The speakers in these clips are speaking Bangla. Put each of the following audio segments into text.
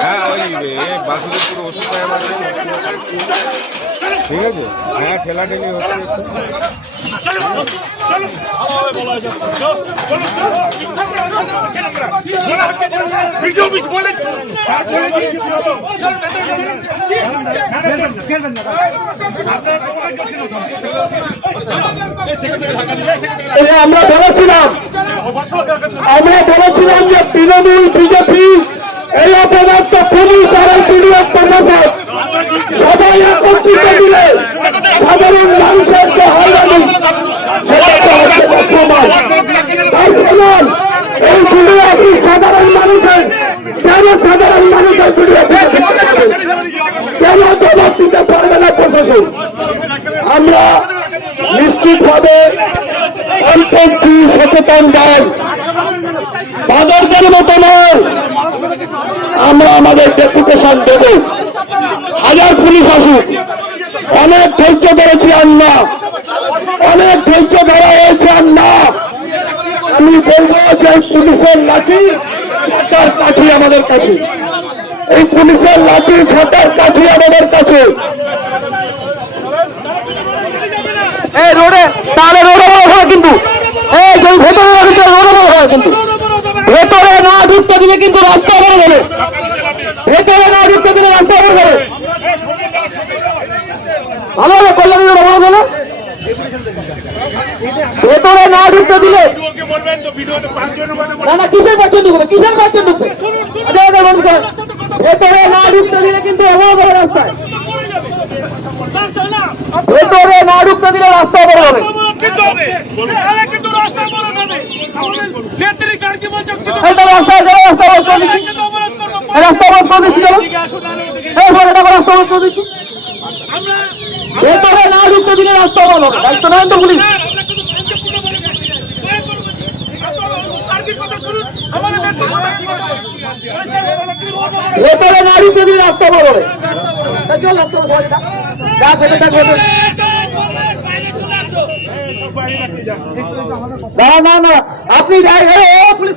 হ্যাঁ ওই বাসুদের পুরো ওষুধ ঠিক আছে। হ্যাঁ ঠেলাঠেলি হচ্ছে আমরা বলেছিলাম যে তৃণমূল বিজেপি এই অপরাধ পুলিশ আর পিডিএফ প্রশাসন সবাই একত্রিত মিলে সাধারণ মানুষের যে হয়রানি সেটাকে হচ্ছে বর্তমান। তাই বলুন এই ভিডিও আপনি সাধারণ মানুষের কেন সাধারণ মানুষের ভিডিও কেন জবাব দিতে পারবে না প্রশাসন? আমরা নিশ্চিতভাবে অন্তর্ভুক্তি সচেতন দল বাদরদের মতো নয়, আমরা আমাদের ডেপুটেশন দেব। হাজার পুলিশ আসুক, অনেক ধৈর্য ধরেছি আমরা, অনেক ধৈর্য ধরা হয়েছে আমরা। আমি বলবো যে পুলিশের লাঠি ছাতার কাঠি আমাদের কাছে, এই পুলিশের লাঠি ছাতার কাঠি আমাদের কাছে। এই রোডে তাহলে রোডে হয় কিন্তু এই যে ভেতরে রোডে হয় কিন্তু ভেতরে না ঢুকতে দিলে কিন্তু রাস্তা বড় হবে, ভেতরে না ঢুকতে দিলে রাস্তা বড় হবে। ভালো হবে কল্যাণী রোড বড় হবে, ভেতরে না ঢুকতে দিলে না না কিসের পাঁচজন ঢুকবে, কিসের পাঁচজন ঢুকবে, ভেতরে না ঢুকতে দিলে কিন্তু অবরোধ হবে রাস্তায়, ভেতরে না ঢুকতে দিলে রাস্তা বড় হবে। ভেতরে না ঢুকতে দিলে রাস্তা বড় হবে, দায়িত্ব নেবেন তো পুলিশ। ভেতরে না ঢুকতে দিলে রাস্তা বড় হবে। চল যা থেকে থাকবে না না আপনি পুলিশ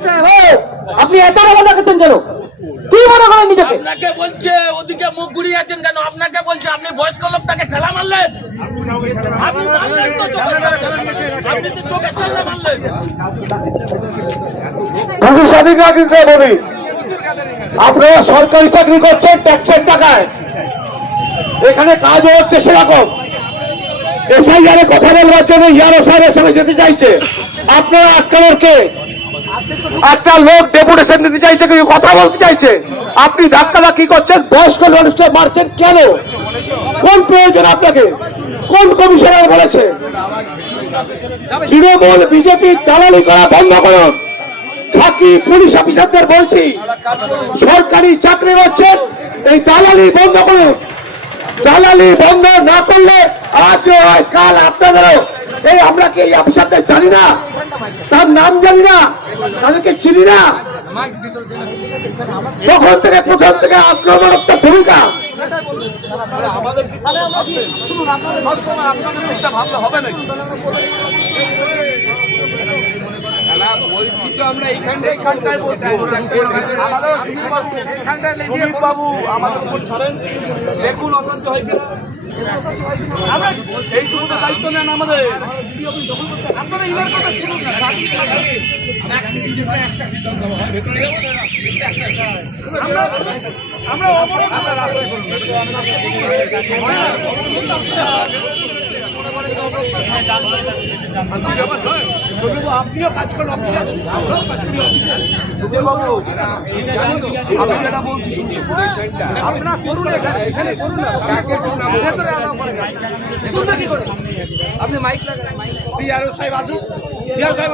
আপনি এত বড় দেখাচ্ছেন কেন? কি মনে করেন নিজেকে? আপনাকে বলছে ওদিকে মুখ ঘুরিয়ে আছেন কেন? আপনাকে বলছে আপনি বয়স্ক লোকটাকে ঠেলা মারলেন, আপনি তো চোখের সামনে মারলেন। আমি স্বাধীন নাগরিকরা বলি, আপনারা সরকারি চাকরি করছেন ট্যাক্সের টাকায়, এখানে কাজও হচ্ছে সেরকম। এসআইআরে কথা বলবার জন্য ইয়ারো সাহেবের সঙ্গে যেতে চাইছে, আপনারা আটকানোর কে? একটা লোক ডেপুটেশন দিতে চাইছে, কেউ কথা বলতে চাইছে, আপনি ধাক্কাধাক্কি করছেন, বয়স্ক মানুষকে মারছেন কেন? কোন প্রয়োজন আপনাকে? কোন কমিশনার বলেছে? তৃণমূল বিজেপির দালালি করা বন্ধ করুন। খাকি পুলিশ অফিসারদের বলছি, সরকারি চাকরি হচ্ছেন, এই দালালি বন্ধ করুন। দালালি বন্ধ না করলে আজ হয় কাল আপনাদেরও। এই আমরা কি এই অফিসারদের জানি না? তার নাম জানি না, তাদেরকে চিনি না? তখন থেকে প্রথম থেকে আক্রমণাত্মক ভূমিকা। আমরা এইখানটায় বসে বাবু আমাদের উপর ছাড়েন, দেখুন অশান্তি হয় কিনা। এইটুকু দায়িত্ব নেন আমাদের। আপনারা ইনার কথা শুনুন না, আমরা অবরোধ আপনিও কাজ করেন অফিসে, আমরাও কাজ করি অফিসে। সুধীরবাবু আমি যেটা বলছি আপনারা করুন, এখানে করুন না, কি করুন আপনি মাইক লাগান। ইয়ারো সাহেব আসুন, ইয়ারো সাহেব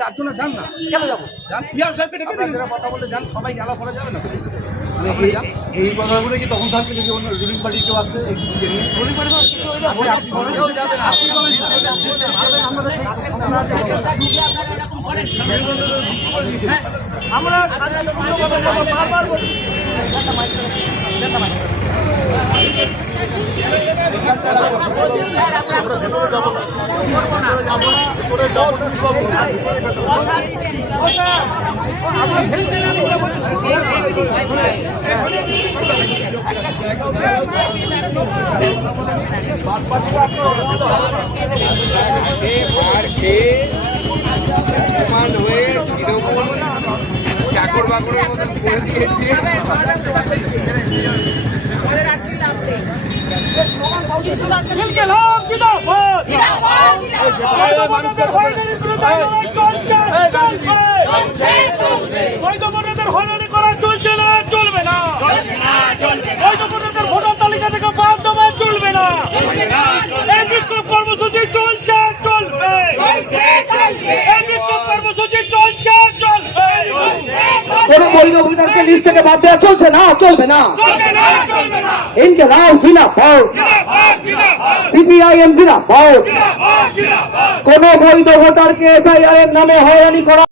চারজনে যান না, কেন যাবো? ইয়ারো সাহেবকে ডেকে দিন, কথা বলতে যান, সবাই গেলা করা যাবে না। এই কথাগুলো কি তখন থাকবে যদি অন্য রুলিং পার্টি কেউ আসবে আমরা বারবার বলি চাকর বাকরের মতন করে দিয়েছে। হয়রানি করা চলছে না, চলবে না। ভোটার তালিকা থেকে বাদ দেওয়া চলবে না। এই বিক্ষোভ কর্মসূচি চলছে, চলবে। এই বিক্ষোভ কর্মসূচি চলছে, চলবে। কোন বৈধ ভোটারকে লিস্ট থেকে বাদ দেওয়া চলছে না, চলবে না। ইনকিলাব জিন্দাবাদ, সিপিআইএম জিন্দাবাদ। কোন বৈধ ভোটারকে এসআইআর এর নামে হয়রানি করা